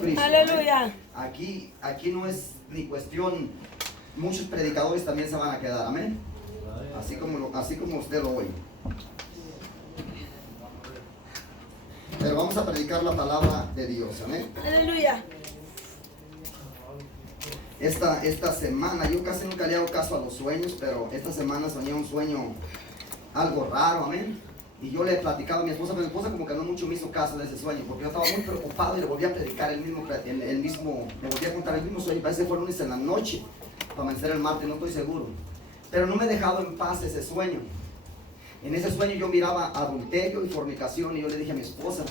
Jesucristo. Aleluya. Aquí no es ni cuestión, muchos predicadores también se van a quedar, amén. Así como usted lo oye. Pero vamos a predicar la palabra de Dios, amén. Aleluya. Esta semana, yo casi nunca le hago caso a los sueños, pero esta semana soñé un sueño algo raro, amén. Y yo le he platicado a mi esposa, pero mi esposa como que no mucho me hizo caso de ese sueño, porque yo estaba muy preocupado y le volví a predicar me volví a contar el mismo sueño, parece que fue el lunes en la noche, para amanecer el martes, no estoy seguro. Pero no me he dejado en paz ese sueño. En ese sueño yo miraba adulterio y fornicación y yo le dije a mi esposa,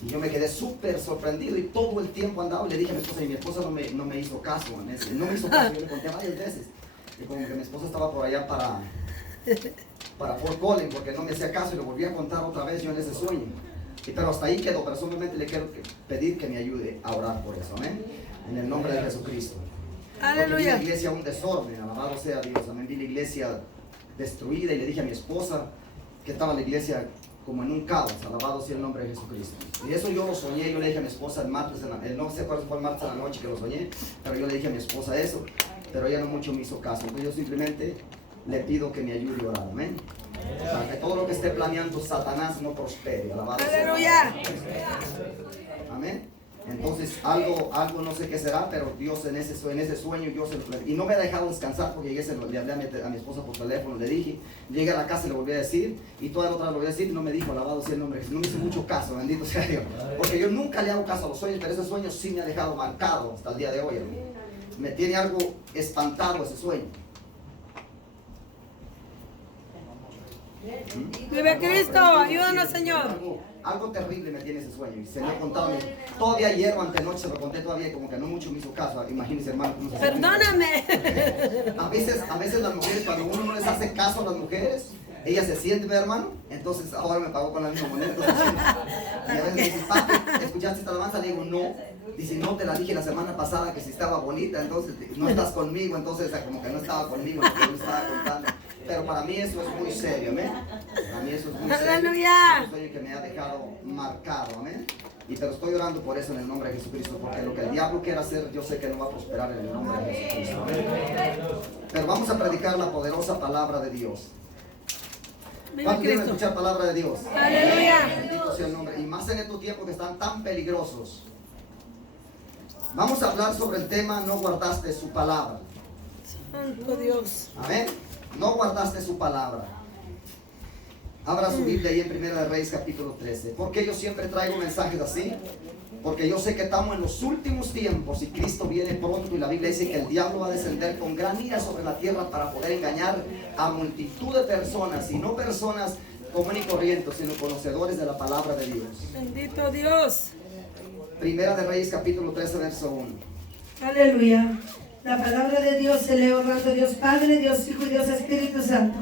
y yo me quedé súper sorprendido y todo el tiempo andaba, le dije a mi esposa y mi esposa no me hizo caso en ese, no me hizo caso, yo le conté varias veces. Y como que mi esposa estaba por allá para Fort Collins porque no me hacía caso y le volví a contar otra vez yo en ese sueño. Pero hasta ahí quedó, pero solamente le quiero pedir que me ayude a orar por eso, amén. En el nombre de Jesucristo. Aleluya. Porque vi la iglesia un desorden, alabado sea Dios, amén. Vi la iglesia destruida y le dije a mi esposa que estaba la iglesia como en un caos, alabado sea el nombre de Jesucristo. Y eso yo lo soñé, yo le dije a mi esposa el martes, no sé cuál fue el martes a la noche que lo soñé, pero yo le dije a mi esposa eso, pero ella no mucho me hizo caso. Entonces yo simplemente le pido que me ayude a orar, amén. Para que todo lo que esté planeando Satanás no prospere, alabado sea. Aleluya. Amén. Entonces algo no sé qué será, pero Dios en ese sueño yo y no me ha dejado descansar porque le hablé a mi esposa por teléfono, le dije, llegué a la casa y le volví a decir y toda la otra le volví a decir y no me dijo, alabado sea el nombre, no me hizo mucho caso, bendito sea Dios, porque yo nunca le hago caso a los sueños, pero ese sueño sí me ha dejado marcado hasta el día de hoy, hermano. Me tiene algo espantado ese sueño. Vive Cristo, ayúdanos, Señor. Algo terrible me tiene ese sueño. Y se me ha contado, todavía ayer o antenoche se lo conté todavía, como que no mucho me hizo caso. Imagínense, hermano. ¿Cómo se Perdóname. A veces las mujeres, cuando uno no les hace caso a las mujeres, ellas se sienten, mi hermano. Entonces ahora me pagó con la misma moneda. Y a veces me dice, papi, ¿escuchaste esta alabanza? Le digo, no. Dice, no, te la dije la semana pasada que si estaba bonita, entonces no estás conmigo. Entonces como que no estaba conmigo, no me estaba contando. Pero para mí eso es muy serio, amén. Para mí eso es muy serio. Aleluya. Es un sueño que me ha dejado marcado, amén. Pero estoy orando por eso en el nombre de Jesucristo, porque lo que el diablo quiera hacer, yo sé que no va a prosperar en el nombre de Jesucristo, amén. Pero vamos a predicar la poderosa palabra de Dios. ¿Cuántos quieren escuchar palabra de Dios? Aleluya. Bendito sea el nombre. Y más en estos tiempos que están tan peligrosos. Vamos a hablar sobre el tema, no guardaste su palabra. Santo Dios. Amén. No guardaste su palabra. Abra su Biblia ahí en Primera de Reyes capítulo 13. ¿Por qué yo siempre traigo mensajes así? Porque yo sé que estamos en los últimos tiempos y Cristo viene pronto y la Biblia dice que el diablo va a descender con gran ira sobre la tierra para poder engañar a multitud de personas, y no personas comunes y corrientes, sino conocedores de la palabra de Dios. Bendito Dios. Primera de Reyes capítulo 13 verso 1. Aleluya. La palabra de Dios se lee orando Dios Padre, Dios Hijo y Dios Espíritu Santo.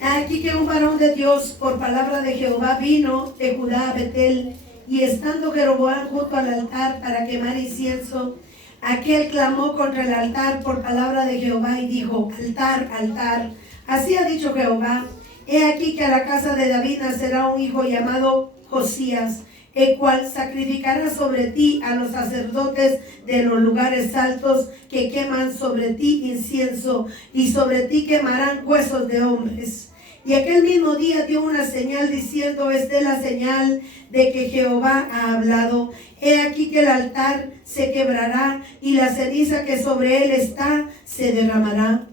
Aquí que un varón de Dios por palabra de Jehová vino de Judá a Betel, y estando Jeroboam junto al altar para quemar incienso, aquel clamó contra el altar por palabra de Jehová y dijo: altar, altar, así ha dicho Jehová, he aquí que a la casa de David nacerá un hijo llamado Josías, el cual sacrificará sobre ti a los sacerdotes de los lugares altos que queman sobre ti incienso, y sobre ti quemarán huesos de hombres. Y aquel mismo día dio una señal diciendo: esta es la señal de que Jehová ha hablado. He aquí que el altar se quebrará y la ceniza que sobre él está se derramará.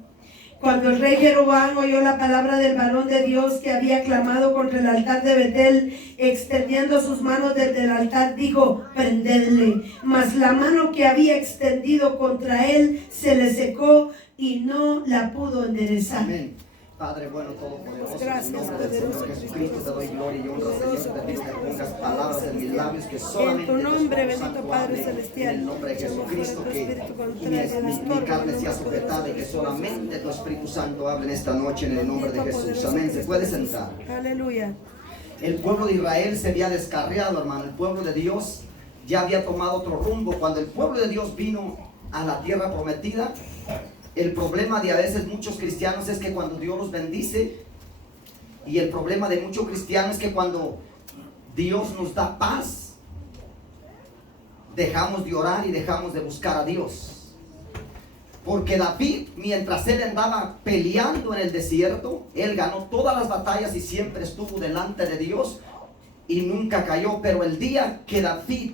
Cuando el rey Jeroboam oyó la palabra del varón de Dios que había clamado contra el altar de Betel, extendiendo sus manos desde el altar, dijo: prendedle. Mas la mano que había extendido contra él se le secó y no la pudo enderezar. Amén. Padre bueno, todopoderoso, Gracias, en el nombre del Señor Jesucristo te doy gloria y honra, Señor. Te pido que pongas palabras en mis labios que solamente En tu nombre, tu Espíritu bendito Santo Padre hable. Celestial. En el nombre de Jesucristo, que mi carne sea sujetada y que solamente tu Espíritu Santo hable en esta noche en el nombre de Jesús. Amén. Se puede sentar. Aleluya. El pueblo de Israel se había descarriado, hermano. El pueblo de Dios ya había tomado otro rumbo. Cuando el pueblo de Dios vino a la tierra prometida, el problema de a veces muchos cristianos es que cuando Dios los bendice, y el problema de muchos cristianos es que cuando Dios nos da paz, dejamos de orar y dejamos de buscar a Dios. Porque David, mientras él andaba peleando en el desierto, él ganó todas las batallas y siempre estuvo delante de Dios y nunca cayó. Pero el día que David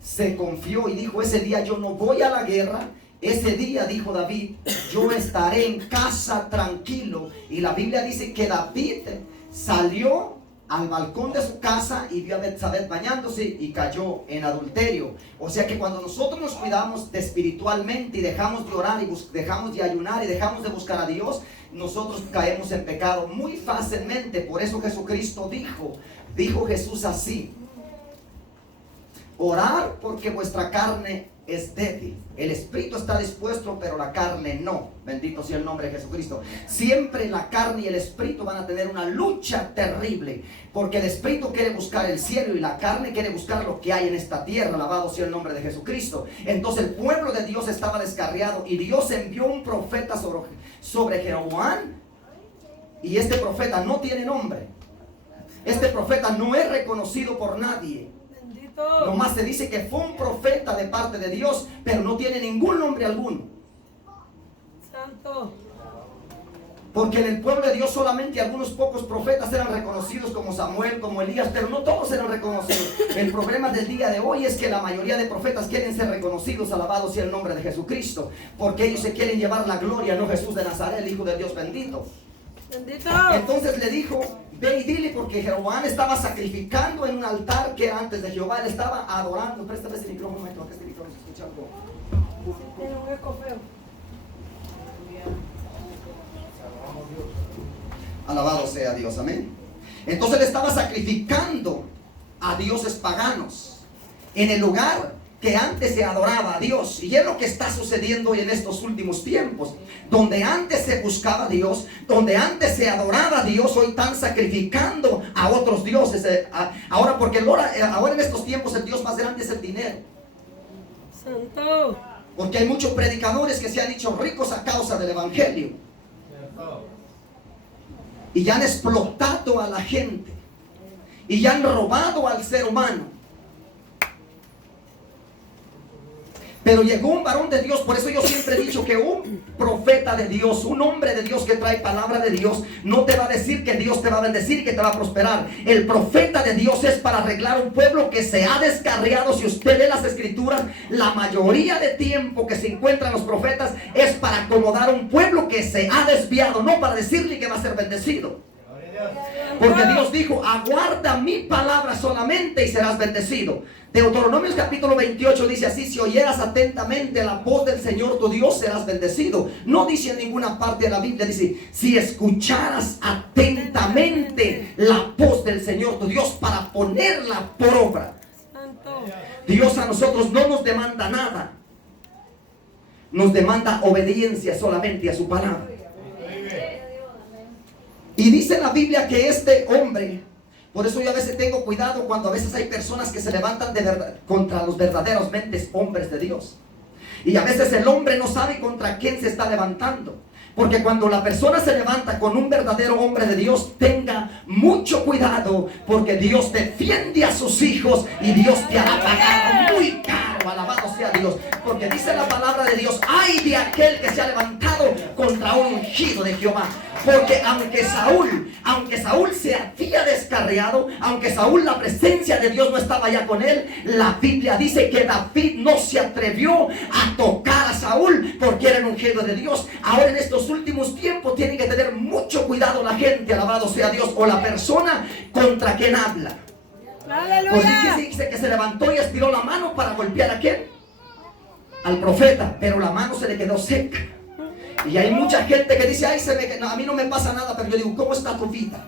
se confió y dijo, ese día yo no voy a la guerra, ese día, dijo David, yo estaré en casa tranquilo. Y la Biblia dice que David salió al balcón de su casa y vio a Betsabé bañándose y cayó en adulterio. O sea que cuando nosotros nos cuidamos espiritualmente y dejamos de orar y dejamos de ayunar y dejamos de buscar a Dios, nosotros caemos en pecado muy fácilmente. Por eso Jesucristo dijo Jesús así: orar porque vuestra carne es débil. El espíritu está dispuesto, pero la carne no. Bendito sea el nombre de Jesucristo. Siempre la carne y el espíritu van a tener una lucha terrible, porque el espíritu quiere buscar el cielo y la carne quiere buscar lo que hay en esta tierra. Alabado sea el nombre de Jesucristo. Entonces el pueblo de Dios estaba descarriado y Dios envió un profeta sobre Jeroboam, y este profeta no tiene nombre. Este profeta no es reconocido por nadie. Nomás se dice que fue un profeta de parte de Dios, pero no tiene ningún nombre alguno. Santo. Porque en el pueblo de Dios solamente algunos pocos profetas eran reconocidos, como Samuel, como Elías, pero no todos eran reconocidos. El problema del día de hoy es que la mayoría de profetas quieren ser reconocidos, alabado sea el nombre de Jesucristo, porque ellos se quieren llevar la gloria, no Jesús de Nazaret, el Hijo de Dios bendito. Bendito. Entonces le dijo, ve y dile, porque Jeroboam estaba sacrificando en un altar que era antes de Jehová. Él estaba adorando. Préstame ese micrófono, que este micrófono se escucha algo. Tiene un eco feo. Alabado sea Dios, amén. Entonces le estaba sacrificando a dioses paganos en el lugar que antes se adoraba a Dios. Y es lo que está sucediendo hoy en estos últimos tiempos. Donde antes se buscaba a Dios, donde antes se adoraba a Dios, hoy están sacrificando a otros dioses. Ahora, porque ahora en estos tiempos el Dios más grande es el dinero. Santo. Porque hay muchos predicadores que se han hecho ricos a causa del evangelio. Y ya han explotado a la gente. Y ya han robado al ser humano. Pero llegó un varón de Dios. Por eso yo siempre he dicho que un profeta de Dios, un hombre de Dios que trae palabra de Dios, no te va a decir que Dios te va a bendecir y que te va a prosperar. El profeta de Dios es para arreglar un pueblo que se ha descarriado. Si usted lee las escrituras, la mayoría de tiempo que se encuentran los profetas es para acomodar un pueblo que se ha desviado, no para decirle que va a ser bendecido. Porque Dios dijo, aguarda mi palabra solamente y serás bendecido. Deuteronomio capítulo 28 dice así: si oyeras atentamente la voz del Señor tu Dios, serás bendecido. No dice en ninguna parte de la Biblia, dice, si escucharas atentamente la voz del Señor tu Dios para ponerla por obra. Santo. Dios a nosotros no nos demanda nada. Nos demanda obediencia solamente a su palabra. Y dice la Biblia que este hombre, por eso yo a veces tengo cuidado cuando a veces hay personas que se levantan de verdad contra los verdaderos mentes hombres de Dios. Y a veces el hombre no sabe contra quién se está levantando. Porque cuando la persona se levanta con un verdadero hombre de Dios, tenga mucho cuidado, porque Dios defiende a sus hijos y Dios te hará pagar muy caro. Alabado sea Dios. Porque dice la palabra de Dios, ay de aquel que se ha levantado contra un ungido de Jehová. Porque aunque Saúl se había descarriado, aunque Saúl, la presencia de Dios no estaba ya con él, la Biblia dice que David no se atrevió a tocar a Saúl porque era un ungido de Dios. Ahora en estos últimos tiempos tiene que tener mucho cuidado la gente, alabado sea Dios, o la persona contra quien habla. Pues dice que se levantó y estiró la mano para golpear a quién, al profeta, pero la mano se le quedó seca. Y hay mucha gente que dice, ay, no, a mí no me pasa nada, pero yo digo, ¿cómo está tu vida?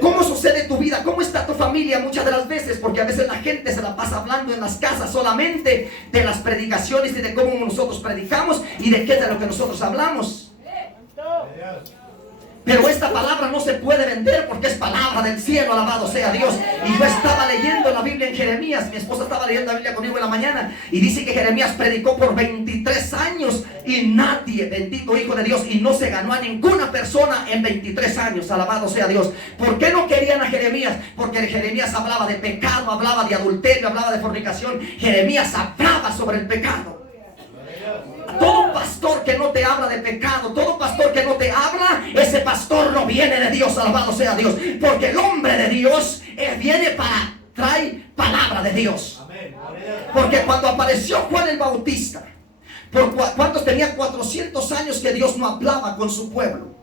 ¿Cómo sucede tu vida? ¿Cómo está tu familia? Muchas de las veces, porque a veces la gente se la pasa hablando en las casas solamente de las predicaciones y de cómo nosotros predicamos y de qué de lo que nosotros hablamos. Pero esta palabra no se puede vender porque es palabra del cielo, alabado sea Dios. Y yo estaba leyendo la Biblia en Jeremías. Mi esposa estaba leyendo la Biblia conmigo en la mañana y dice que Jeremías predicó por 23 años y nadie, bendito Hijo de Dios, y no se ganó a ninguna persona en 23 años, alabado sea Dios. ¿Por qué no querían a Jeremías? Porque Jeremías hablaba de pecado, hablaba de adulterio, hablaba de fornicación. Jeremías hablaba sobre el pecado. Todo pastor que no te habla de pecado, todo pastor que no te habla, ese pastor no viene de Dios, alabado sea Dios. Porque el hombre de Dios viene trae palabra de Dios. Porque cuando apareció Juan el Bautista, ¿cuántos tenía 400 años que Dios no hablaba con su pueblo?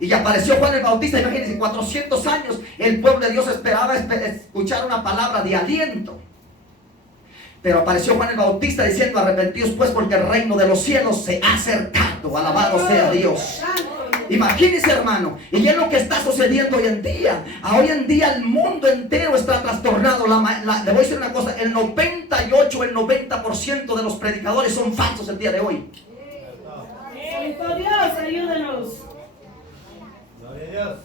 Y apareció Juan el Bautista, imagínense, 400 años el pueblo de Dios esperaba escuchar una palabra de aliento. Pero apareció Juan el Bautista diciendo: arrepentidos pues, porque el reino de los cielos se ha acercado. Alabado sea Dios. Imagínense, hermano, y es lo que está sucediendo hoy en día. Hoy en día el mundo entero está trastornado. Le voy a decir una cosa: el 90% de los predicadores son falsos el día de hoy. Santo Dios, ayúdenos. Gloria a Dios.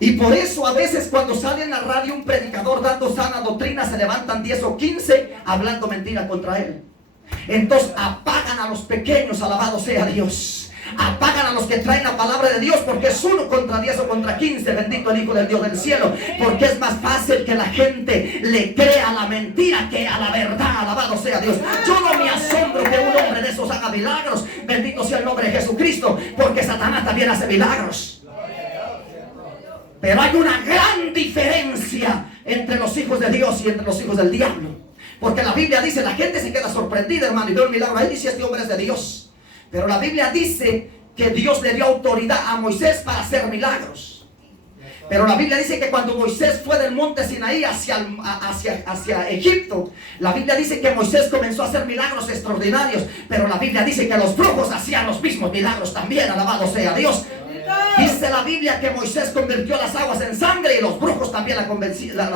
Y por eso a veces cuando sale en la radio un predicador dando sana doctrina, se levantan 10 o 15 hablando mentira contra él. Entonces apagan a los pequeños, alabado sea Dios. Apagan a los que traen la palabra de Dios, porque es 1 contra 10 o contra 15, bendito el Hijo del Dios del cielo. Porque es más fácil que la gente le crea a la mentira que a la verdad, alabado sea Dios. Yo no me asombro que un hombre de esos haga milagros, bendito sea el nombre de Jesucristo, porque Satanás también hace milagros. Pero hay una gran diferencia entre los hijos de Dios y entre los hijos del diablo. Porque la Biblia dice, la gente se queda sorprendida, hermano, y ve un milagro ahí y dice: este hombre es de Dios. Pero la Biblia dice que Dios le dio autoridad a Moisés para hacer milagros. Pero la Biblia dice que cuando Moisés fue del monte Sinaí hacia Egipto, la Biblia dice que Moisés comenzó a hacer milagros extraordinarios. Pero la Biblia dice que los brujos hacían los mismos milagros también, alabado sea Dios. Dice la Biblia que Moisés convirtió las aguas en sangre y los brujos también la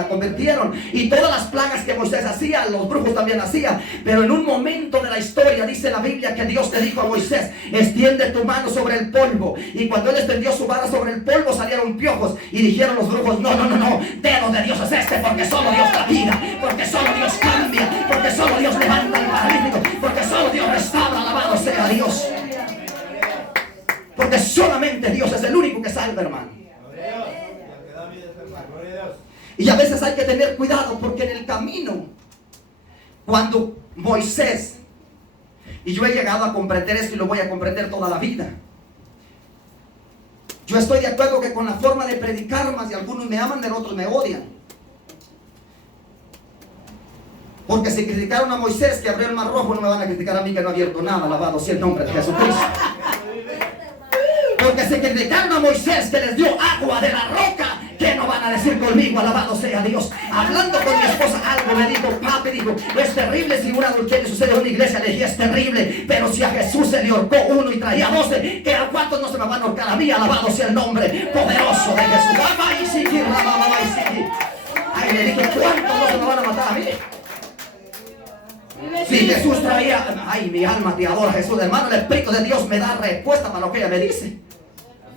convirtieron. Y todas las plagas que Moisés hacía, los brujos también hacían. Pero en un momento de la historia dice la Biblia que Dios le dijo a Moisés: extiende tu mano sobre el polvo. Y cuando él extendió su vara sobre el polvo, salieron piojos. Y dijeron los brujos: no, dedo de Dios es este, porque solo Dios da vida, porque solo Dios cambia, porque solo Dios levanta al paralítico, porque solo Dios restaura, alabado sea Dios. Porque solamente Dios es el único que salva, hermano. Y a veces hay que tener cuidado, porque en el camino, cuando Moisés, y yo he llegado a comprender esto y lo voy a comprender toda la vida, yo estoy de acuerdo que con la forma de predicar, más de algunos me aman, de otros me odian. Porque si criticaron a Moisés que abrió el mar rojo, no me van a criticar a mí que no he abierto nada, alabado sea el nombre de Jesucristo. Porque se criticaron a Moisés que les dio agua de la roca, ¿qué no van a decir conmigo? Alabado sea Dios. Hablando con mi esposa algo me dijo: papi, dijo, es terrible si un adulterio sucede en una iglesia. Le dije: es terrible, pero si a Jesús se le ahorcó uno y traía 12, ¿que a cuántos no se me van a ahorcar a mí? Alabado sea el nombre poderoso de Jesús. Ay, le dije: ¿cuántos no se me van a matar a mí? Si Jesús traía, ay, mi alma te adora, Jesús, hermano. El Espíritu de Dios me da respuesta para lo que ella me dice.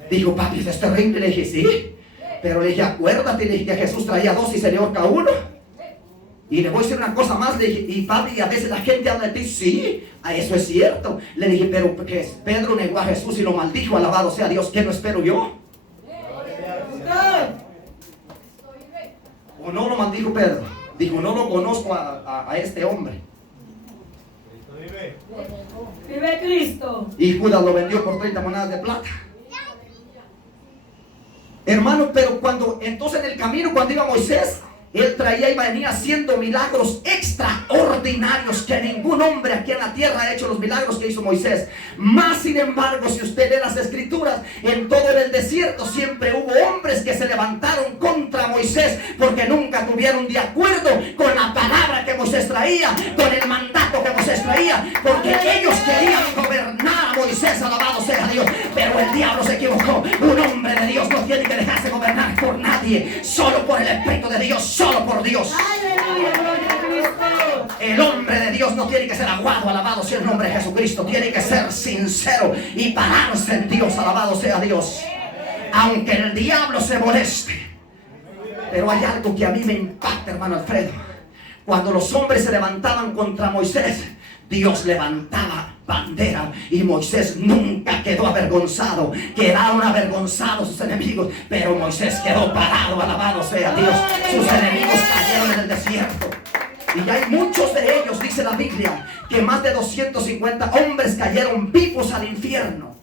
Dijo: papi, es terrible. Le dije: sí, pero le dije: acuérdate, le dije, que Jesús traía 2 y se le ahorca uno. Y le voy a decir una cosa más, le dije: y papi, a veces la gente habla de ti. Sí, eso es cierto. Le dije: pero que Pedro negó a Jesús y lo maldijo, alabado sea Dios, ¿qué no espero yo? ¿O no lo maldijo Pedro? Dijo: no lo conozco a este hombre. Vive Cristo. Y Judas lo vendió por 30 monedas de plata. Hermano, pero entonces en el camino, cuando iba Moisés, él traía y venía haciendo milagros extraordinarios, que ningún hombre aquí en la tierra ha hecho los milagros que hizo Moisés. Más sin embargo, si usted lee las escrituras, en todo el desierto siempre hubo hombres que se levantaron contra Moisés, porque nunca tuvieron de acuerdo con la palabra que Moisés traía, con el mandato que Moisés traía, porque ellos querían gobernar a Moisés, alabado sea Dios. Pero el diablo se equivocó. Un hombre de Dios no tiene que dejarse gobernar por nadie, solo por el Espíritu de Dios, solo por Dios. Aleluya, gloria a Cristo. El hombre de Dios no tiene que ser aguado, alabado sea el nombre de Jesucristo. Tiene que ser sincero y pararse en Dios, alabado sea Dios. Aunque el diablo se moleste. Pero hay algo que a mí me impacta, hermano Alfredo. Cuando los hombres se levantaban contra Moisés, Dios levantaba bandera y Moisés nunca quedó avergonzado. Quedaron avergonzados sus enemigos, pero Moisés quedó parado. Alabado sea Dios. Sus enemigos cayeron en el desierto. Y hay muchos de ellos, dice la Biblia, que más de 250 hombres cayeron vivos al infierno.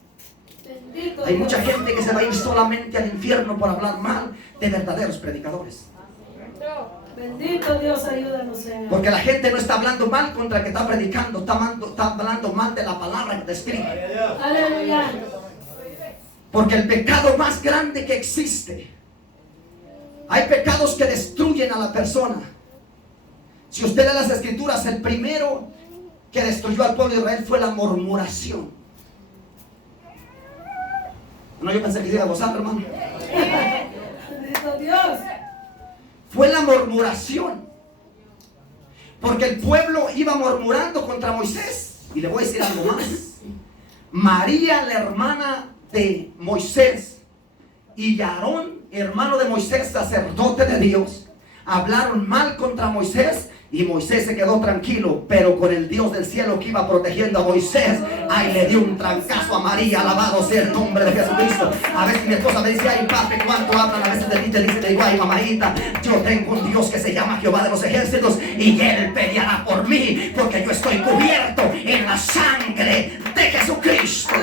Bendito Hay Dios. mucha gente que se va a ir solamente al infierno por hablar mal de verdaderos predicadores. Bendito Dios, ayúdanos, Señor. Porque la gente no está hablando mal contra el que está predicando, está hablando mal de la palabra que te escribe. Aleluya. Porque el pecado más grande que existe, hay pecados que destruyen a la persona. Si usted lee las escrituras, el primero que destruyó al pueblo de Israel fue la murmuración. No, yo pensé que se iba a gozar, hermano. Bendito Dios. Fue la murmuración. Porque el pueblo iba murmurando contra Moisés. Y le voy a decir algo más. María, la hermana de Moisés, y Aarón, hermano de Moisés, sacerdote de Dios, hablaron mal contra Moisés. Y Moisés se quedó tranquilo, pero con el Dios del cielo que iba protegiendo a Moisés, ahí le dio un trancazo a María. Alabado sea el nombre de Jesucristo. A veces mi esposa me dice, ay papi, ¿cuánto hablan? A veces de mí te dice, te digo, ay mamadita, yo tengo un Dios que se llama Jehová de los ejércitos, y Él peleará por mí, porque yo estoy cubierto en la sangre de Jesucristo.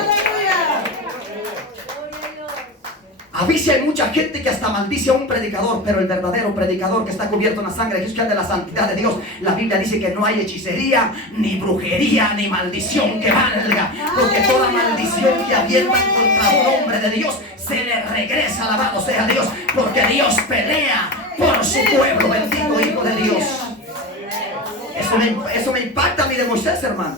A veces hay mucha gente que hasta maldice a un predicador, pero el verdadero predicador que está cubierto en la sangre de Jesús, que es de la santidad de Dios, la Biblia dice que no hay hechicería, ni brujería, ni maldición que valga, porque toda maldición que avientan contra un hombre de Dios se le regresa. Alabado sea Dios, porque Dios pelea por su pueblo. Bendito Hijo de Dios. Eso me impacta a mí de Moisés, hermano.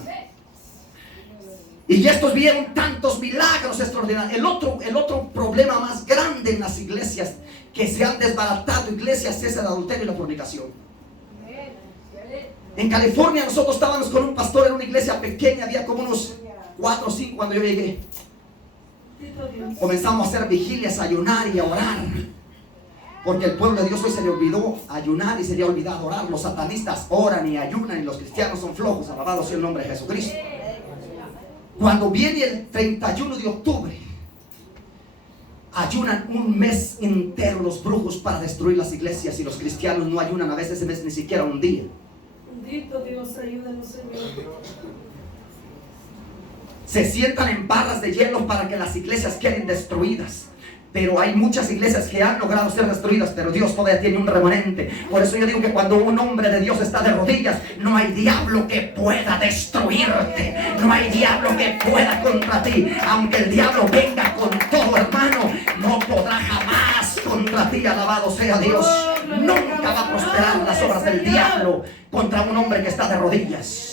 Y estos vieron tantos milagros extraordinarios. El otro problema más grande en las iglesias que se han desbaratado iglesias es el adulterio y la fornicación. En California nosotros estábamos con un pastor en una iglesia pequeña, había como unos 4 o 5 cuando yo llegué. Comenzamos a hacer vigilias, a ayunar y a orar. Porque el pueblo de Dios hoy se le olvidó ayunar y se le ha olvidado orar. Los satanistas oran y ayunan y los cristianos son flojos. Alabado sea el nombre de Jesucristo. Cuando viene el 31 de octubre, ayunan un mes entero los brujos para destruir las iglesias, y los cristianos no ayunan a veces ese mes ni siquiera un día. Bendito Dios, ayúdanos, Señor. Se sientan en barras de hielo para que las iglesias queden destruidas. Pero hay muchas iglesias que han logrado ser destruidas, pero Dios todavía tiene un remanente. Por eso yo digo que cuando un hombre de Dios está de rodillas, no hay diablo que pueda destruirte. No hay diablo que pueda contra ti. Aunque el diablo venga con todo, hermano, no podrá jamás contra ti. Alabado sea Dios. Nunca va a prosperar las obras del diablo contra un hombre que está de rodillas.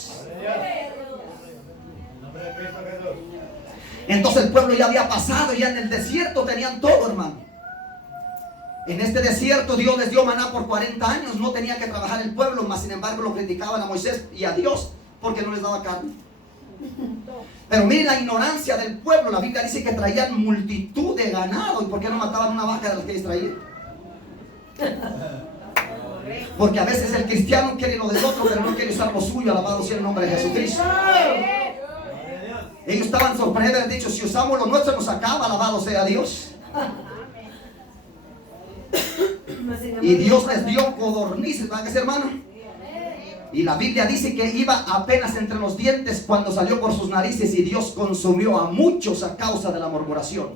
Entonces el pueblo ya había pasado, ya en el desierto tenían todo, hermano. En este desierto Dios les dio maná por 40 años, no tenía que trabajar el pueblo, mas sin embargo lo criticaban a Moisés y a Dios porque no les daba carne. Pero miren la ignorancia del pueblo. La Biblia dice que traían multitud de ganado. ¿Y por qué no mataban una vaca de las que ellos traían? Porque a veces el cristiano quiere lo del otro, pero no quiere usar lo suyo. Alabado sea el nombre de Jesucristo. Ellos estaban sorprendidos, habían dicho, si usamos lo nuestro nos acaba. Alabado sea Dios. Y Dios les dio codornices, ¿verdad que sí, hermano? Y la Biblia dice que iba apenas entre los dientes cuando salió por sus narices, y Dios consumió a muchos a causa de la murmuración.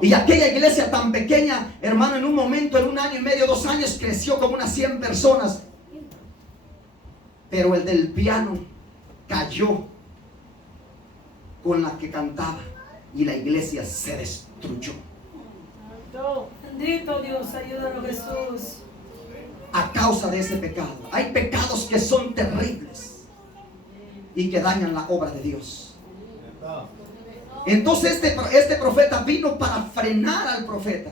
Y aquella iglesia tan pequeña, hermano, en un momento, en 1 año y medio, 2 años, creció como unas 100 personas. Pero el del piano cayó con la que cantaba, y la iglesia se destruyó. Bendito Dios, ayúdanos, Jesús. A causa de ese pecado. Hay pecados que son terribles y que dañan la obra de Dios. Entonces este profeta vino para frenar al profeta.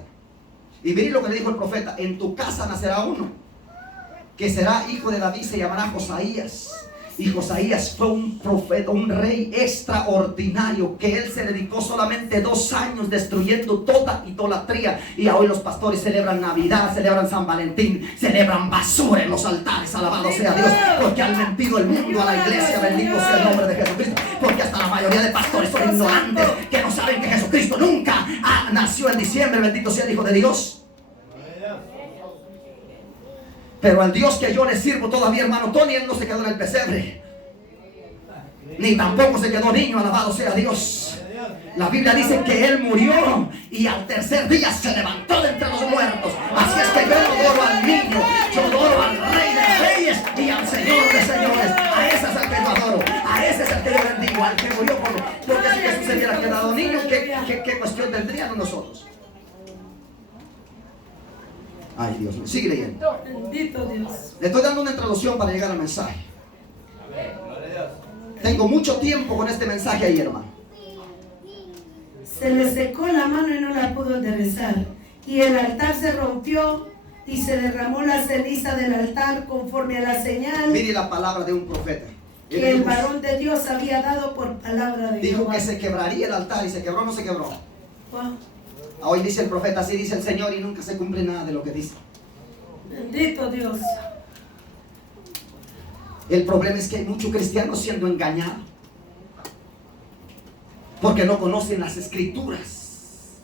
Y miren lo que le dijo el profeta: en tu casa nacerá uno que será hijo de David, se llamará Josaías. Y Josías fue un profeta, un rey extraordinario, que él se dedicó solamente 2 años destruyendo toda idolatría. Y hoy los pastores celebran Navidad, celebran San Valentín, celebran basura en los altares. Alabado sea Dios, porque han mentido el mundo a la iglesia. Bendito sea el nombre de Jesucristo. Porque hasta la mayoría de pastores son ignorantes, que no saben que Jesucristo nunca nació en diciembre. Bendito sea el Hijo de Dios. Pero al Dios que yo le sirvo todavía, hermano Tony, él no se quedó en el pesebre, ni tampoco se quedó niño. Alabado sea Dios. La Biblia dice que él murió y al tercer día se levantó de entre los muertos. Así es que yo no adoro al niño, yo adoro al Rey de Reyes y al Señor de Señores. A ese es el que yo adoro, a ese es el que yo bendigo, al que murió por mí. Porque si Jesús se hubiera quedado niño, ¿qué cuestión tendríamos nosotros? Ay, Dios mío, sigue leyendo. Bendito Dios. Le estoy dando una introducción para llegar al mensaje. Tengo mucho tiempo con este mensaje ahí, hermano. Se le secó la mano y no la pudo enderezar. Y el altar se rompió y se derramó la ceniza del altar conforme a la señal Mire la palabra de un profeta. Él que el dijo, varón de Dios había dado por palabra de dijo Jehová. que se quebraría el altar, y se quebró o no se quebró. Wow. Hoy dice el profeta, así dice el Señor, y nunca se cumple nada de lo que dice. Bendito Dios. El problema es que hay muchos cristianos siendo engañados porque no conocen las escrituras.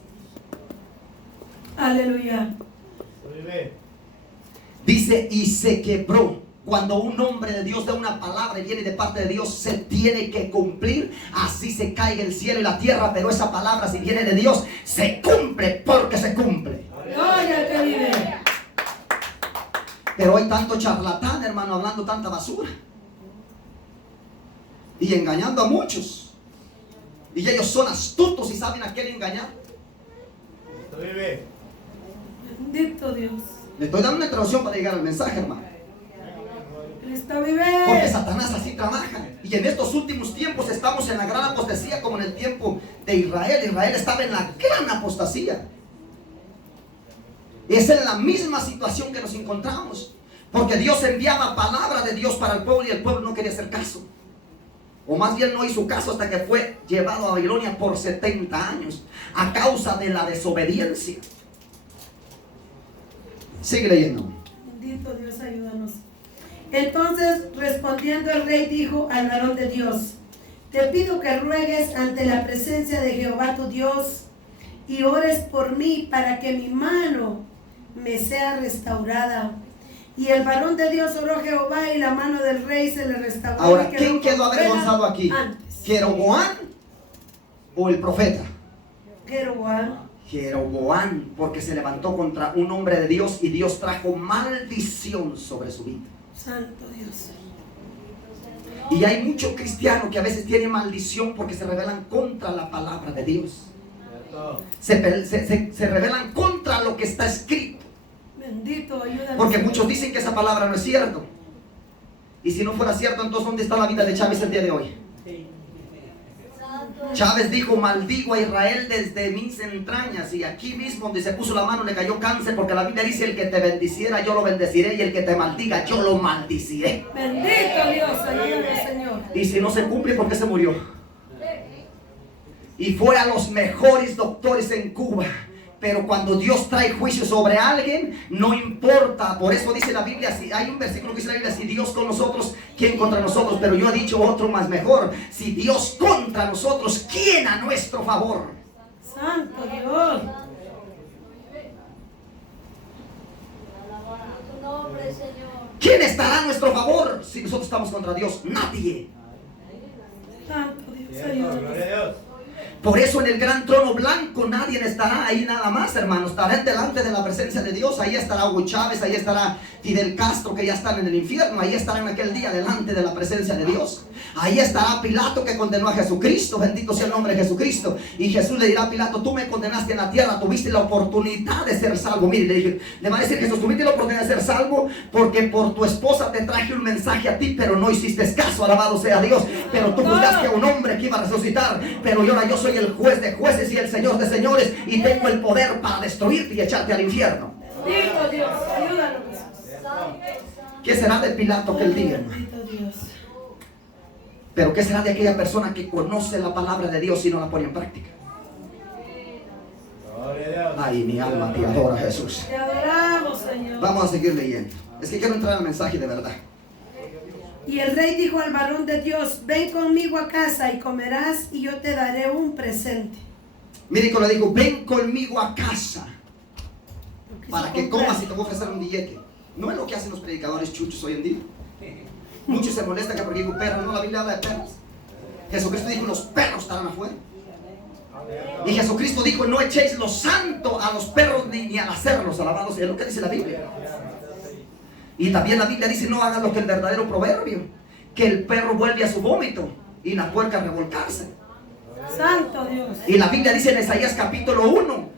Aleluya. Dice, y se quebró. Cuando un hombre de Dios da una palabra y viene de parte de Dios, se tiene que cumplir. Así se caiga el cielo y la tierra, pero esa palabra, si viene de Dios, se cumple porque se cumple. Gloria que vive. Pero hay tanto charlatán, hermano, hablando tanta basura y engañando a muchos. Y ellos son astutos y saben a quién engañar. Bendito Dios. Le estoy dando una introducción para llegar al mensaje, hermano. Cristo vive. Porque Satanás así trabaja. Y en estos últimos tiempos estamos en la gran apostasía, como en el tiempo de Israel. Israel estaba en la gran apostasía. Es en la misma situación que nos encontramos. Porque Dios enviaba palabra de Dios para el pueblo y el pueblo no quería hacer caso. O más bien no hizo caso hasta que fue llevado a Babilonia por 70 años. A causa de la desobediencia. Sigue leyendo. Bendito Dios, ayúdanos. Entonces respondiendo el rey dijo al varón de Dios: te pido que ruegues ante la presencia de Jehová tu Dios y ores por mí para que mi mano me sea restaurada. Y el varón de Dios oró a Jehová y la mano del rey se le restauró. Ahora, y ¿quién quedó como avergonzado fuera aquí? antes. ¿Jeroboam o el profeta? Jeroboam. Jeroboam, porque se levantó contra un hombre de Dios y Dios trajo maldición sobre su vida. Santo Dios. Y hay muchos cristianos que a veces tienen maldición porque se rebelan contra la palabra de Dios. Se rebelan contra lo que está escrito. Bendito, ayúdanos. Porque muchos dicen que esa palabra no es cierto. Y si no fuera cierto, entonces ¿dónde está la vida de Chávez el día de hoy? Chávez dijo: maldigo a Israel desde mis entrañas. Y aquí mismo donde se puso la mano le cayó cáncer, porque la Biblia dice: el que te bendiciera yo lo bendeciré, y el que te maldiga yo lo maldiciré. Bendito Dios, ayúdanos, Señor. Y si no se cumple, ¿por qué se murió? Y fue a los mejores doctores en Cuba. Pero cuando Dios trae juicio sobre alguien, no importa. Por eso dice la Biblia, si hay un versículo que dice la Biblia: si Dios con nosotros, ¿quién contra nosotros? Pero yo he dicho otro más mejor: si Dios contra nosotros, ¿quién a nuestro favor? Santo Dios. ¿Quién estará a nuestro favor si nosotros estamos contra Dios? Nadie. Santo Dios, ayúdanos. Por eso en el gran trono blanco nadie estará ahí nada más, hermanos. Estarán delante de la presencia de Dios. Ahí estará Hugo Chávez, ahí estará Fidel Castro, que ya están en el infierno. Ahí estarán aquel día delante de la presencia de Dios. Ahí estará Pilato, que condenó a Jesucristo. Bendito sea el nombre de Jesucristo. Y Jesús le dirá a Pilato: tú me condenaste en la tierra, tuviste la oportunidad de ser salvo. Mire, le va a decir Jesús: tuviste la oportunidad de ser salvo porque por tu esposa te traje un mensaje a ti, pero no hiciste caso. Alabado sea Dios. Pero tú buscaste a un hombre que iba a resucitar. Pero ahora yo soy el juez de jueces y el Señor de señores, y tengo el poder para destruirte y echarte al infierno. Bendito Dios, ayúdanos. ¿Qué será de Pilato aquel día? Bendito Dios. Pero ¿qué será de aquella persona que conoce la palabra de Dios y no la pone en práctica? Ay, mi alma te adora, Jesús. Te adoramos, Señor. Vamos a seguir leyendo. Es que quiero entrar al mensaje de verdad. Y el rey dijo al varón de Dios, ven conmigo a casa y comerás y yo te daré un presente. Mire que le digo, ven conmigo a casa para que comas y te voy a ofrecer un billete. No es lo que hacen los predicadores chuchos hoy en día. Muchos se molestan que porque digo perros, no, la Biblia habla de perros. Jesucristo dijo, los perros estarán afuera. Y Jesucristo dijo, no echéis lo santo a los perros ni a hacerlos, alabados. Es lo que dice la Biblia. Y también la Biblia dice, no hagan lo que el verdadero proverbio, que el perro vuelve a su vómito y la puerca a revolcarse. Santo Dios. Y la Biblia dice en Isaías capítulo 1,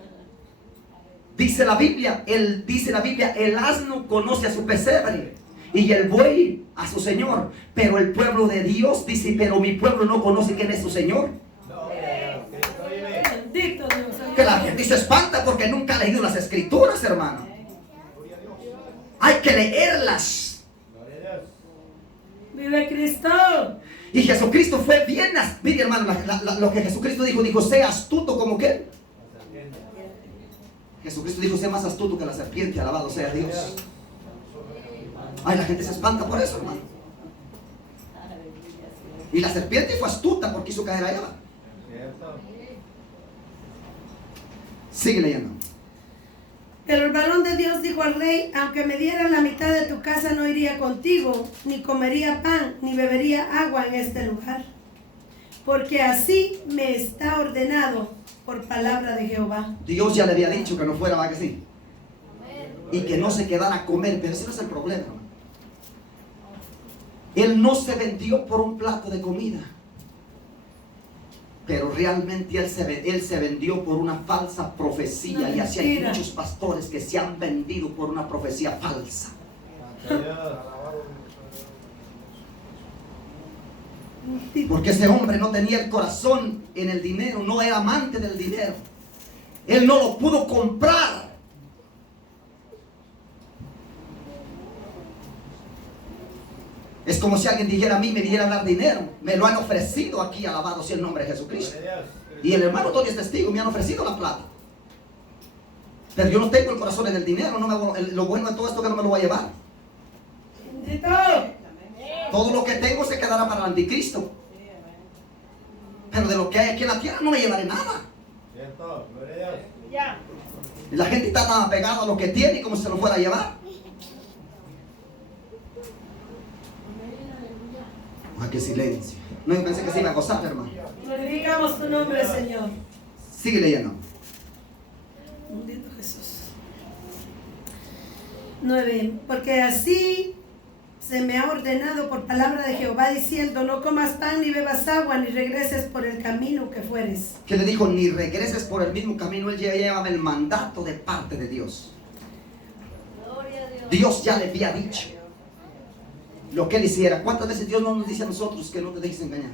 dice la Biblia, el asno conoce a su pesebre y el buey a su señor, pero el pueblo de Dios dice, pero mi pueblo no conoce quién es su señor. Bendito Dios. Que la gente se espanta porque nunca ha leído las escrituras, hermano. Hay que leerlas. Vive Cristo. Y Jesucristo fue bien, mire hermano, lo que Jesucristo dijo, sea astuto como que. Jesucristo dijo, sea más astuto que la serpiente, alabado sea Dios. Ay, la gente se espanta por eso, hermano. Y la serpiente fue astuta porque hizo caer a Eva. Sigue leyendo. Pero el varón de Dios dijo al rey, aunque me dieran la mitad de tu casa no iría contigo, ni comería pan, ni bebería agua en este lugar. Porque así me está ordenado por palabra de Jehová. Dios ya le había dicho que no fuera, va que sí. Y que no se quedara a comer, pero ese no es el problema. Él no se vendió por un plato de comida. Pero realmente él se vendió por una falsa profecía. Y así hay muchos pastores que se han vendido por una profecía falsa. Porque ese hombre no tenía el corazón en el dinero, no era amante del dinero. Él no lo pudo comprar. Es como si alguien dijera, a mí me viniera a dar dinero. Me lo han ofrecido aquí, alabado sea el nombre de Jesucristo. Y el hermano Tony es testigo, me han ofrecido la plata. Pero yo no tengo el corazón en el dinero. Lo bueno de todo esto es que no me lo voy a llevar. Bendito. Todo lo que tengo se quedará para el anticristo. Pero de lo que hay aquí en la tierra no me llevaré nada. Y la gente está tan apegada a lo que tiene como si se lo fuera a llevar. Ah, qué silencio. No, yo pensé que se iba a gozar, hermano. Glorificamos tu nombre, Señor. Sigue leyendo. Bendito Jesús. 9. Porque así se me ha ordenado por palabra de Jehová diciendo, no comas pan ni bebas agua, ni regreses por el camino que fueres. Que le dijo, ni regreses por el mismo camino. Él ya llevaba el mandato de parte de Dios. Dios ya le había dicho lo que él hiciera. ¿Cuántas veces Dios no nos dice a nosotros que no te dejes engañar?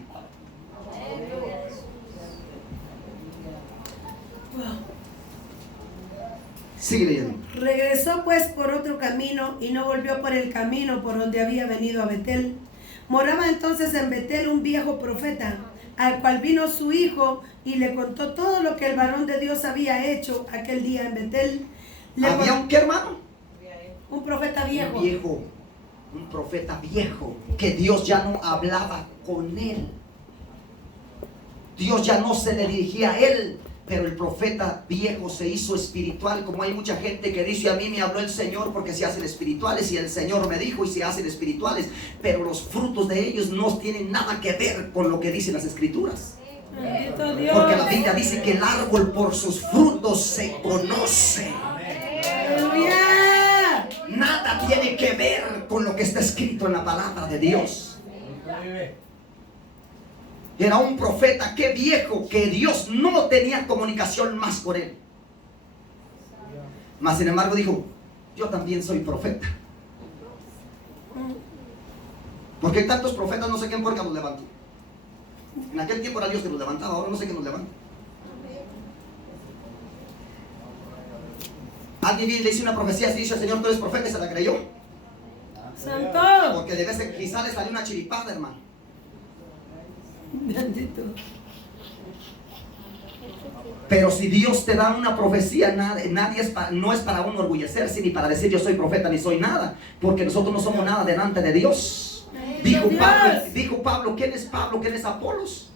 Sigue leyendo. Regresó pues por otro camino y no volvió por el camino por donde había venido a Betel. Moraba entonces en Betel un viejo profeta, al cual vino su hijo y le contó todo lo que el varón de Dios había hecho aquel día en Betel. ¿Había un qué, hermano? Un profeta viejo. Un profeta viejo, que Dios ya no hablaba con él. Dios ya no se le dirigía a él. Pero el profeta viejo se hizo espiritual, como hay mucha gente que dice, a mí me habló el Señor porque se hacen espirituales, y el Señor me dijo y se hacen espirituales, pero los frutos de ellos no tienen nada que ver con lo que dicen las escrituras. Bendito Dios. Porque la Biblia dice que el árbol por sus frutos se conoce. Aleluya. Nada tiene que ver con lo que está escrito en la palabra de Dios. Era un profeta, qué viejo, que Dios no tenía comunicación más con él. Mas sin embargo dijo, yo también soy profeta. Porque hay tantos profetas, no sé quién porque los levantó. En aquel tiempo era Dios que los levantaba, ahora no sé quién los levanta. Alguien le hizo una profecía, se dice, el Señor, tú eres profeta, y se la creyó. Santo. Porque de vez en quizá le salió una chiripada, hermano. Bendito. Pero si Dios te da una profecía, nadie no es para uno orgullecerse ni para decir yo soy profeta ni soy nada, porque nosotros no somos nada delante de Dios. Dijo Pablo, ¿quién es Pablo? ¿Quién es Apolos?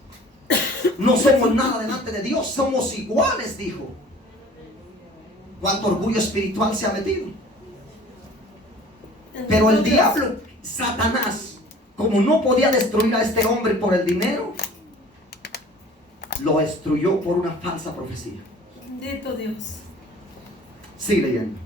No somos nada delante de Dios, somos iguales, dijo. ¿Cuánto orgullo espiritual se ha metido? Pero el diablo, Satanás, como no podía destruir a este hombre por el dinero, lo destruyó por una falsa profecía. Bendito Dios. Sigue leyendo.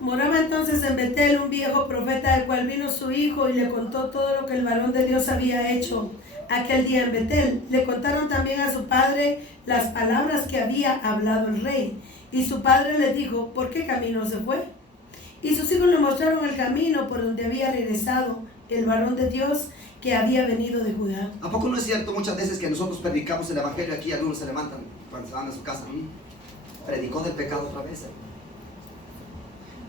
Moraba entonces en Betel un viejo profeta, del cual vino su hijo y le contó todo lo que el varón de Dios había hecho aquel día en Betel. Le contaron también a su padre las palabras que había hablado el rey. Y su padre le dijo, ¿por qué camino se fue? Y sus hijos le mostraron el camino por donde había regresado el varón de Dios que había venido de Judá. ¿A poco no es cierto muchas veces que nosotros predicamos el evangelio aquí y algunos se levantan cuando se van a su casa? Predicó del pecado otra vez.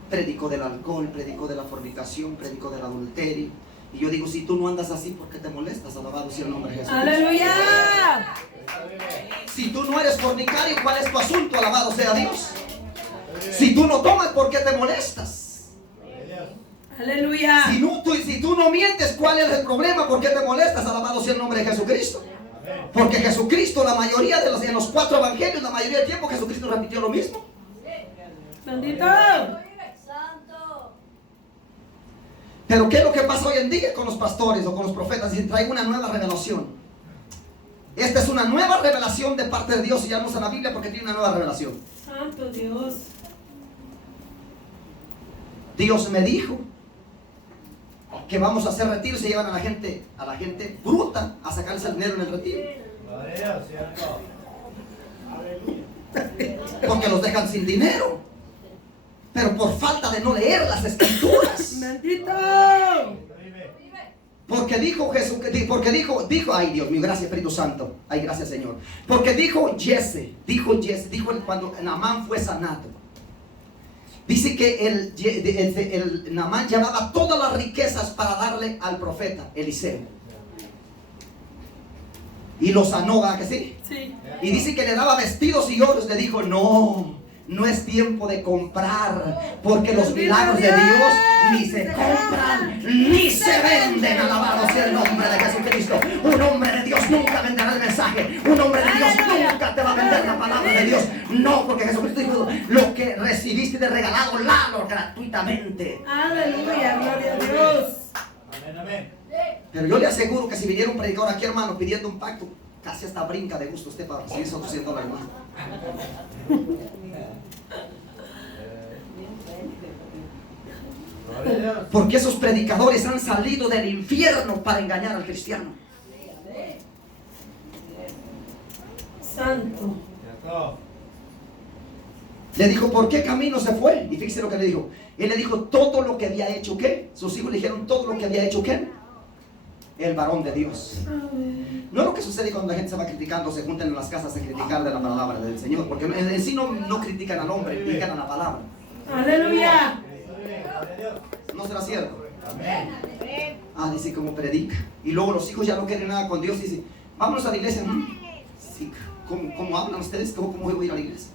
Predicó del alcohol, predicó de la fornicación, predicó del adulterio. Y yo digo, si tú no andas así, ¿por qué te molestas? Alabado sea el nombre de Jesús. ¡Aleluya! Si tú no eres fornicario, ¿cuál es tu asunto? Alabado sea Dios. Si tú no tomas, ¿por qué te molestas? ¡Aleluya! Si tú no mientes, ¿cuál es el problema? ¿Por qué te molestas? Alabado sea el nombre de Jesucristo. Porque Jesucristo, la mayoría de en los 4 evangelios, la mayoría del tiempo Jesucristo repitió lo mismo. ¡Bendito! Pero ¿qué es lo que pasa hoy en día con los pastores o con los profetas? Dicen, traigo una nueva revelación. Esta es una nueva revelación de parte de Dios, y ya no usa la Biblia porque tiene una nueva revelación. Santo Dios. Dios me dijo que vamos a hacer retiros y llevan a la gente bruta a sacarles el dinero en el retiro. Porque los dejan sin dinero. Pero por falta de no leer las escrituras. ¡Bendito! Porque dijo Jesús, dijo, ay Dios mío, gracias Espíritu Santo, ay gracias Señor. Porque dijo cuando Naamán fue sanado. Dice que el Naamán llevaba todas las riquezas para darle al profeta Eliseo. Y lo sanó, ¿verdad que sí? Sí. Y dice que le daba vestidos y oros. Le dijo, no es tiempo de comprar, porque los milagros de Dios ni se compran ni se venden. Alabado sea el nombre de Jesucristo. Un hombre de Dios nunca venderá el mensaje. Un hombre de Dios nunca te va a vender la palabra de Dios. No, porque Jesucristo dijo, lo que recibiste de regalado, dalo gratuitamente. ¡Aleluya! ¡Gloria a Dios! Amén. Pero yo le aseguro que si viniera un predicador aquí, hermano, pidiendo un pacto, casi hasta brinca de gusto usted para recibir esos $200 más. Porque esos predicadores han salido del infierno para engañar al cristiano. Santo. Le dijo, ¿por qué camino se fue? Y fíjese lo que le dijo. Él le dijo todo lo que había hecho, ¿qué? Sus hijos le dijeron todo lo que había hecho, ¿qué? El varón de Dios. No es lo que sucede cuando la gente se va criticando, se juntan en las casas a criticar de la palabra del Señor. Porque en sí no critican al hombre, critican a la palabra. ¡Aleluya! ¿No será cierto? Dice como predica. Y luego los hijos ya no quieren nada con Dios y dicen, vámonos a la iglesia. Sí, ¿cómo hablan ustedes? ¿Cómo voy a ir a la iglesia?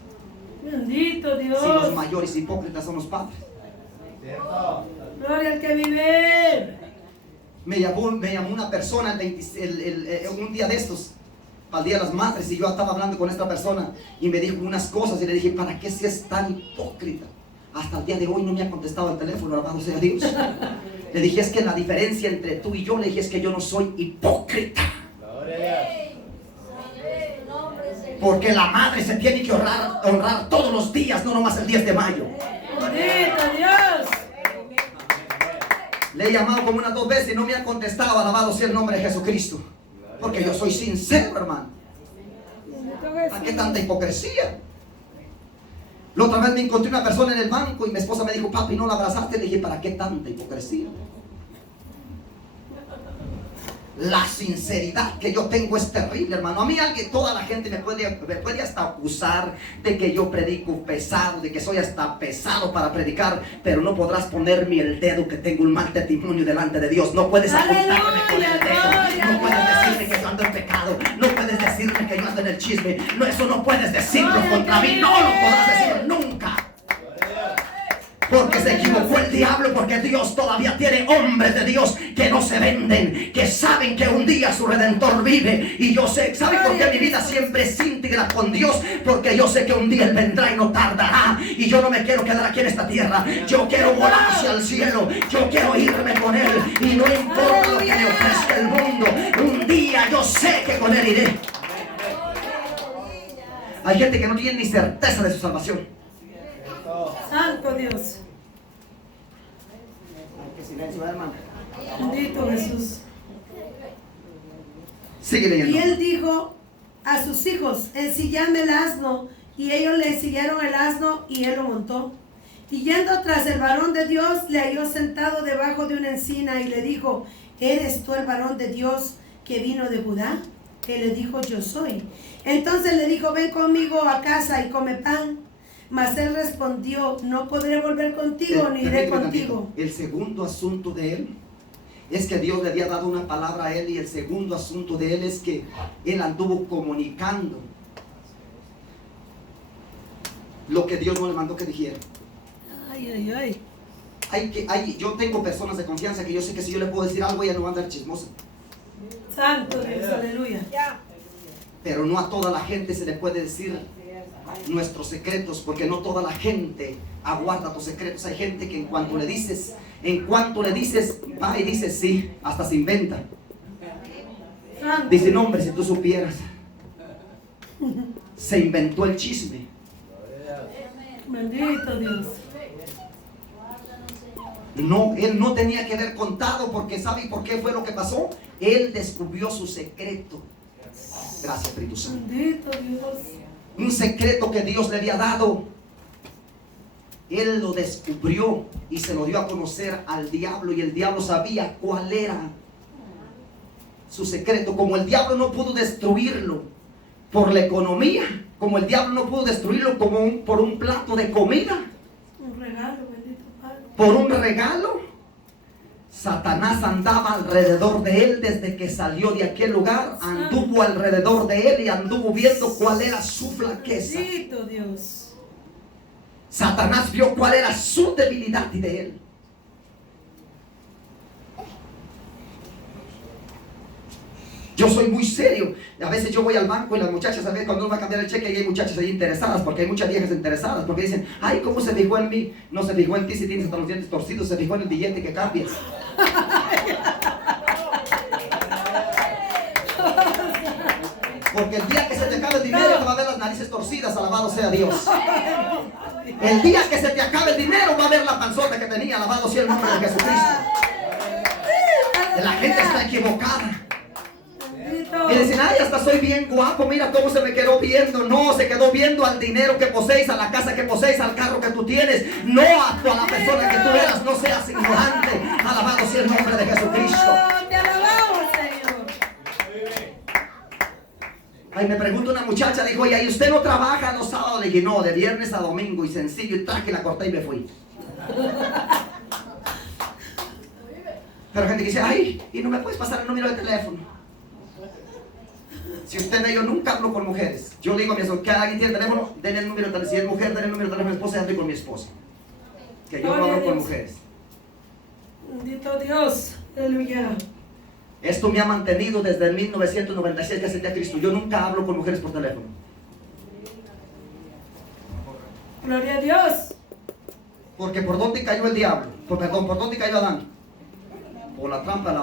¡Bendito Dios! Si los mayores hipócritas son los padres. ¡Gloria al que vive! Me llamó una persona un día de estos, al Día de las Madres, y yo estaba hablando con esta persona y me dijo unas cosas y le dije, ¿para qué seas tan hipócrita? Hasta el día de hoy no me ha contestado el teléfono, alabado sea Dios. Le dije, es que la diferencia entre tú y yo, le dije, es que yo no soy hipócrita. Porque la madre se tiene que honrar todos los días, no nomás el 10 de mayo. ¡Bendito Dios! Le he llamado como unas 2 veces y no me ha contestado, alabado sea el nombre de Jesucristo. Porque yo soy sincero, hermano. ¿Para qué tanta hipocresía? La otra vez me encontré una persona en el banco y mi esposa me dijo, papi, ¿no la abrazaste? Le dije, ¿para qué tanta hipocresía? La sinceridad que yo tengo es terrible, hermano. A mí alguien, toda la gente me puede hasta acusar de que yo predico pesado, de que soy hasta pesado para predicar, pero no podrás ponerme el dedo que tengo un mal testimonio delante de Dios. No puedes apuntarme con el dedo. No puedes decirme que yo ando en pecado. No puedes decirme que yo ando en el chisme. No, eso no puedes decirlo contra mí. No lo podrás decir nunca. Porque se equivocó el diablo, porque Dios todavía tiene hombres de Dios que no se venden, que saben que un día su Redentor vive. Y yo sé, ¿saben por qué mi vida siempre es íntegra con Dios? Porque yo sé que un día Él vendrá y no tardará. Y yo no me quiero quedar aquí en esta tierra. Yo quiero volar hacia el cielo. Yo quiero irme con Él. Y no importa lo que me ofrezca el mundo, un día yo sé que con Él iré. Hay gente que no tiene ni certeza de su salvación. Santo Dios. Qué silencio, hermano. Bendito Jesús. Sigue leyendo. Y él dijo a sus hijos, ensillame el asno. Y ellos le ensillaron el asno y él lo montó. Y yendo tras el varón de Dios, le halló sentado debajo de una encina y le dijo, ¿eres tú el varón de Dios que vino de Judá? Él le dijo, yo soy. Entonces le dijo, ven conmigo a casa y come pan. Mas él respondió, no podré volver contigo ni iré contigo. El segundo asunto de él es que Dios le había dado una palabra a él, y el segundo asunto de él es que él anduvo comunicando lo que Dios no le mandó que dijera. Ay, ay. Yo tengo personas de confianza que yo sé que si yo le puedo decir algo, ella no va a andar chismosa. Santo Dios, aleluya. Pero no a toda la gente se le puede decir nuestros secretos, porque no toda la gente aguarda tus secretos. Hay gente que en cuanto le dices, va y dice sí, hasta se inventa. Santo. Dice, no hombre, si tú supieras. Se inventó el chisme. Bendito Dios. No, él no tenía que haber contado, porque ¿sabe por qué fue lo que pasó? Él descubrió su secreto. Gracias, Espíritu Santo. Bendito Dios. Un secreto que Dios le había dado. Él lo descubrió y se lo dio a conocer al diablo, y el diablo sabía cuál era su secreto. Como el diablo no pudo destruirlo por la economía, como el diablo no pudo destruirlo por un plato de comida, Un regalo, bendito Padre. por un regalo, Satanás andaba alrededor de él desde que salió de aquel lugar. Anduvo alrededor de él y anduvo viendo cuál era su flaqueza. Bendito Dios. Satanás vio cuál era su debilidad de él. Yo soy muy serio. A veces yo voy al banco y las muchachas, a veces cuando uno va a cambiar el cheque, y hay muchachas ahí interesadas, porque hay muchas viejas interesadas, porque dicen, ay, ¿cómo se fijó en mí? No se fijó en ti si tienes hasta los dientes torcidos, se fijó en el billete que cambias. Porque el día que se te acabe el dinero, te va a ver las narices torcidas, alabado sea Dios. El día que se te acabe el dinero, va a ver la panzota que tenía, alabado sea el nombre de Jesucristo. La gente está equivocada. Y dicen, ay, hasta soy bien guapo, mira cómo se me quedó viendo. No, se quedó viendo al dinero que posees, a la casa que posees, al carro que tú tienes, no a la persona que tú eras. No seas ignorante. Alabado sea el nombre de Jesucristo. Oh, te alabamos, Señor. Ay, me pregunta una muchacha, dijo, oye, ¿y usted no trabaja los sábados? Le dije, no, de viernes a domingo, y sencillo, y traje, la corté y me fui. Pero gente que dice, ay, ¿y no me puedes pasar el número de teléfono? Si usted ve, yo nunca hablo con mujeres. Yo le digo a mi esposa, que alguien tiene teléfono, denle el número de teléfono. Si es mujer, denle el número de teléfono a mi esposa, y ando con mi esposa. Que yo no hablo con mujeres. Bendito Dios. Aleluya. Esto me ha mantenido desde el 1996 que acepté a Cristo. Yo nunca hablo con mujeres por teléfono. Gloria a Dios. Porque ¿por dónde cayó el diablo? ¿Por dónde cayó Adán? Por la trampa de la mujer.